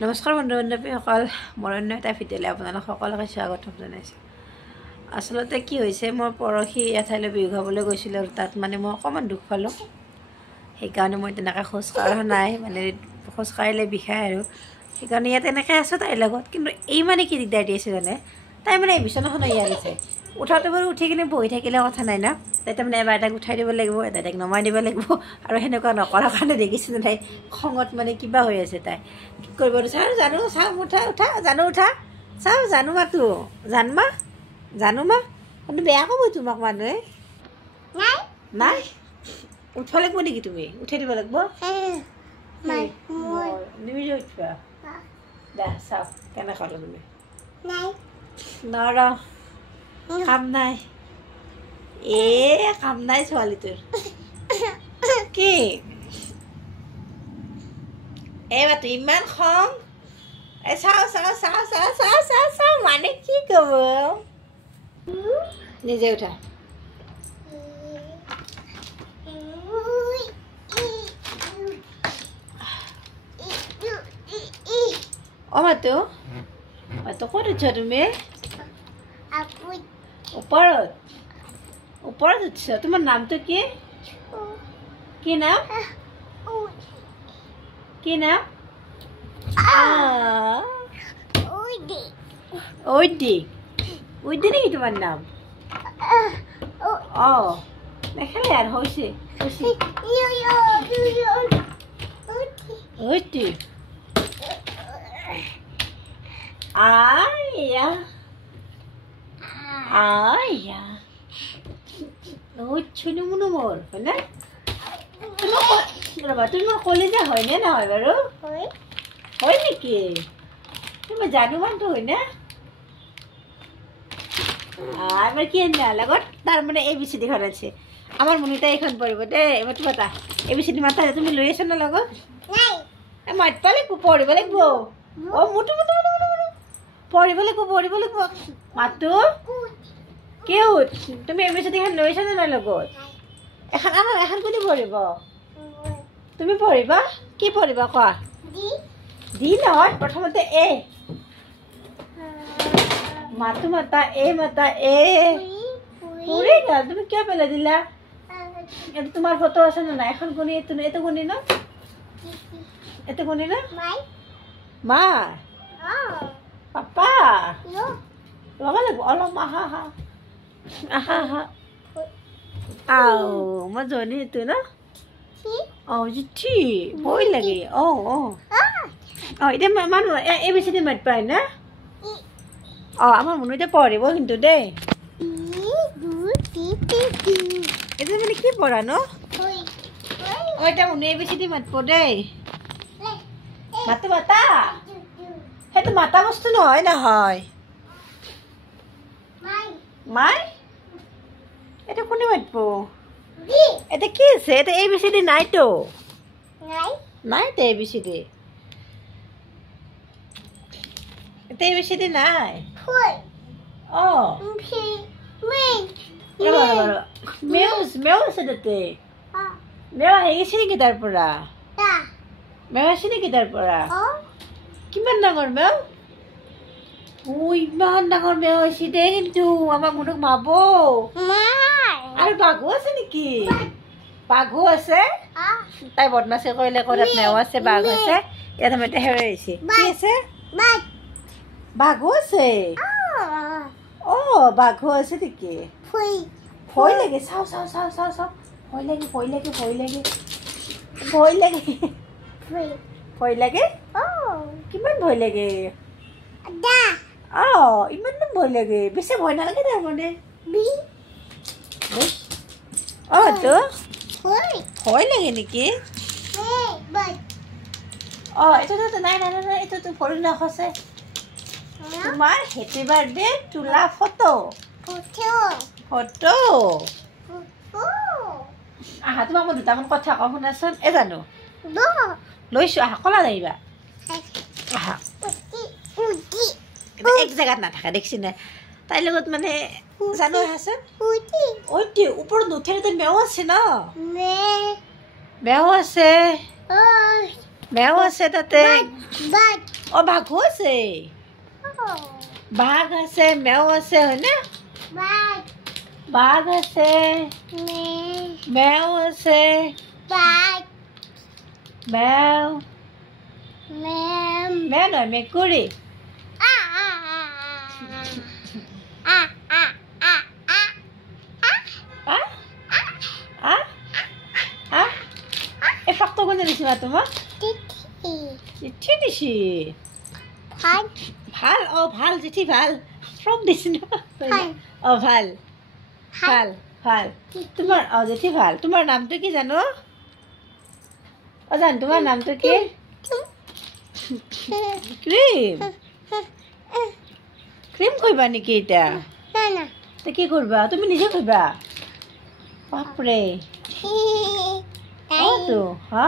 নমস্কাৰ বন্ধু বান্ধৱীসকল, মোৰ অন্য এটা ভিডিঅ'লৈ আপোনালোক সকলোকে স্বাগতম জনাইছোঁ। আচলতে কি হৈছে, মই পৰহি এঠাইলৈ বিহু খাবলৈ গৈছিলোঁ আৰু তাত মানে মই অকণমান দুখ পালোঁ। সেইকাৰণে মই তেনেকৈ খোজ কঢ়া নাই, মানে খোজ কাঢ়িলে বিষায় আৰু সেইকাৰণে ইয়াত এনেকৈ আছোঁ তাইৰ লগত। কিন্তু এই মানে কি দিগদাৰ দি আছে জানে, তাই মানে এই বিচনাখন ইয়াত আছে। উঠাওঁতে বাৰু উঠি কিনে বহি থাকিলে কথা নাই না, তাই তাৰমানে এবাৰ এটাক উঠাই দিব লাগিব, এটা এটাক নমাই দিব লাগিব। আৰু সেনেকুৱা নকৰাৰ কাৰণে দেখিছোঁ তাই খঙত মানে কিবা হৈ আছে। তাই কি কৰিব চাওঁ, জানো চাওঁ, উঠা উঠা, জানো উঠা, চাওঁ জানো মাতো, জানমা জানো মা, কিন্তু বেয়া ক'ব তোমাক মানুহে। নাই নাই উঠিব লাগিব নেকি? তুমি উঠাই দিব লাগিব। নিজে উঠিবা দে, চাওঁ কেনেকৈ খালো তুমি। নৰ কাম নাই, কাম নাই ছোৱালীটোৰ। কি বাতো ইমান খং? চাওঁ চাওঁ চাওঁ চাওঁ চাওঁ চাওঁ চাওঁ মানে কি ক'ব? নিজে উঠা। মাতো মাতো ক'ত উঠা তুমি? ওপৰত ওপৰত উঠছ। তোমাৰ নামটো কি? কি নাম? কি নাম? ঐদি ঐদি নেকি তোমাৰ নাম? দেখালে আৰ হয়েছে আয়া আয়া ছোনো মনো মোৰ হয় না? ৰবা তোমাৰ কলেজা হয় না হয় বাৰু? হয় নেকি? তুমি জানো মানটো হয় না? আমার কি না লগত তার মানে ABCD খন আছে। আমার মনিটা এখন পড়ব দে। এবার তুমি মাতা ABCD মাতা। তুমি লৈ আছো না লগত? মাতবা লাগব, পঢ়িব লাগব। মুটু মুটু মুটু পঢ়িব লাগব, পঢ়িব লাগব। মাতো কিউট। তুমি ABCD খন লৈ আছো না লগত? এখন আনা, এখন কোনে পঢ়িব? তুমি পঢ়িবা? কি পঢ়িবা কোৱা? দি নহয়, প্ৰথমতে A মাতো মাতা, মাতা পড়ে গেল। তুমি কিয় পেলাই দিলা? এটা তোমার ফটো আছে না? এখন কোনি এত কোনি না? এত কোনি না? মা পাপা লবা লাগব অলপ। আহা আহা আহা আহা আও মই জনি তো না। জিঠি ভয় লাগে। এতিয়া মানুহ ABCD মাত পায় না? আমার মনে হচ্ছে পড়িব কিন্তু দে। এটা মানে কি পড়ানো? ওইটা মনে ABCD মাতব দে। মাতো মাতা, সেইটো মাতা বস্তু নহয় নহয়। মাই এটা কোনে মাতব? এটা কি আছে? এটা ABCD নাই তো, নাই তো ABCD। এটা ABCD নাই। মেও আছে তাতে। মেও আহি গেছে নেকি তাৰ পৰা? মেও আছে নেকি তাৰ পৰা? কিমান ডাঙৰ মেও? ইমান ডাঙৰ মেও হৈছে দে। কিন্তু আমাক মুঠক মাব। আৰু বাঘো আছে নেকি? বাঘো আছে? তাই বদমাছি কৰিলে কৰাত মেও আছে, বাঘ আছে। ইয়াত আমি হেৰাই আহিছে। কি আছে? বাঘো আছে। বাঘো আছে নেকি? ভয় লাগে। চাও চাও চাও চাও চাও ভয় লাগে, ভয় লাগে, ভয় লাগে, ভয় লাগে, ভয় লাগে। কিমান ভয় লাগে? ইমান ভয় লাগে। বেছি ভয় নালাগে তাৰমানে। তো ভয় লাগে নেকি? এইটো নাই নাই নাই, এইটো ভৰি নাখচে। তোমাৰ হেপী বাৰ্থডে তোলা ফটো। আহা, তোমাক মই দুটামান কথা কওঁ শুনাচোন। জানো লৈছো, আহা কলা যাইবা। আহা এক জেগাত নাথাকে দেখছি নে? তাইৰ লগত মানে জানো আহাচোন। ওপৰত নুঠে। মেও আছে ন? মেও আছে। মেও আছে তাতে অ বাঘো আছে বাঘ আছে মেও আছে হয়নে বাঘ আছে মেও আছে মেও মেও নহয় মেকুৰী এই ফাকটো কোনে দিছে মা তোমাক চিঠি দিছি ভাল অ ভাল চিঠি ভাল ফ্ৰম দিছি ন অ ভাল ভাল ভাল তোমাৰ অ জেঠি ভাল তোমাৰ নামটো কি জানো অ জান তোমাৰ নামটো কি ক্ৰীম ক্ৰীম কৰিবা নেকি এতিয়া কি কৰিবা তুমি নিজে কৰিবা বাপৰে অতো হা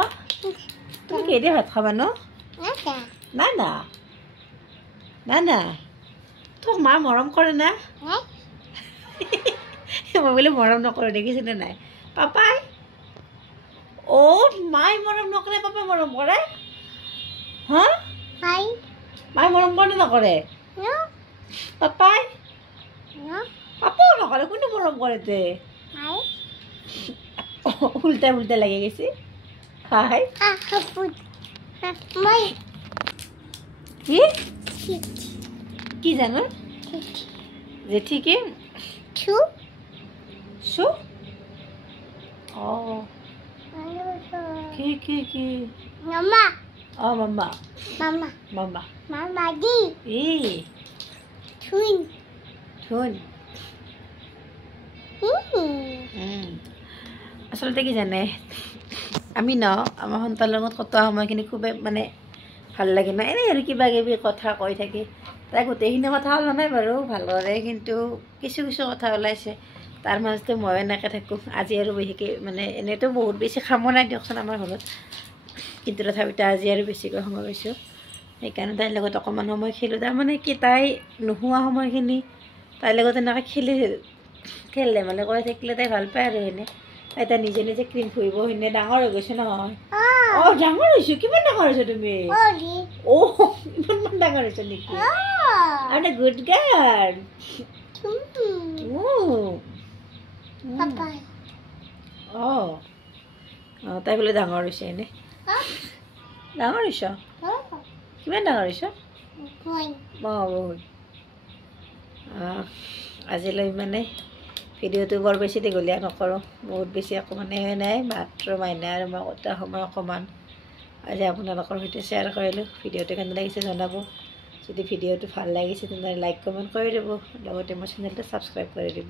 তুমি কেতিয়া ভাত খাবা ন না না না না তোক মা মৰম কৰে না মই বোলে মৰম নকৰোঁ দেখিছেনে নাই পাপাই অ' মাই মৰম নকৰে পাপাই মৰম কৰে হা মাই মৰম কৰে নকৰে পাপাই পাপাও নকৰে কোনে মৰম কৰে তে উল্টা উল্টা লাগি গৈছে হাই কি কি জানো জেঠি কি Su? Oh. Ki. Mama. Oh, mama. Mama. Mama. Mama di. Twin. আচলতে কি জানে আমি ন আমাৰ সন্তানৰ লগত কটোৱা সময়খিনি খুবেই মানে ভাল লাগে ন এনেই আৰু কিবা কিবি কথা কৈ থাকি তাই গোটেইখিনি কথা ওলোৱা নাই বাৰু ভালদৰে কিন্তু কিছু কথা ওলাইছে তাৰ মাজতে মই এনেকৈ থাকোঁ আজি আৰু বিশেষকৈ মানে এনেইতো বহুত বেছি খামো নাই দিয়কচোন আমাৰ ঘৰত কিন্তু তথাপিতো আজি আৰু বেছিকৈ সময় পাইছোঁ সেইকাৰণে তাইৰ লগত অকণমান সময় খেলোঁ তাৰমানে কি তাই নোহোৱা সময়খিনি তাইৰ লগত এনেকৈ খেল ধেমালি কৰি থাকিলে তাই ভাল পায় আৰু এনে তাই নিজে নিজে ক্ৰীম ফুৰিব সেনে ডাঙৰ হৈ গৈছে নহয় অঁ ডাঙৰ হৈছোঁ কিমান ডাঙৰ হৈছা তুমি ইমান ডাঙৰ হৈছা নেকি আৰু গুড গাৰ্ল অঁ তাই বোলে ডাঙৰ হৈছে এনে ডাঙৰ হৈছ কিমান ডাঙৰ হৈছ বহুত আজিলৈ মানে ভিডিঅ'টো বৰ বেছি দীঘলীয়া নকৰোঁ বহুত বেছি অকণমানে নাই মাত্ৰ মাইনা আৰু মই কটা সময় অকণমান আজি আপোনালোকৰ সৈতে শ্বেয়াৰ কৰিলোঁ ভিডিঅ'টো কেনে লাগিছে জনাব যদি ভিডিঅ'টো ভাল লাগিছে তেনেহ'লে লাইক কমেণ্ট কৰি দিব লগতে মোৰ চেনেলটো ছাবস্ক্ৰাইব কৰি দিব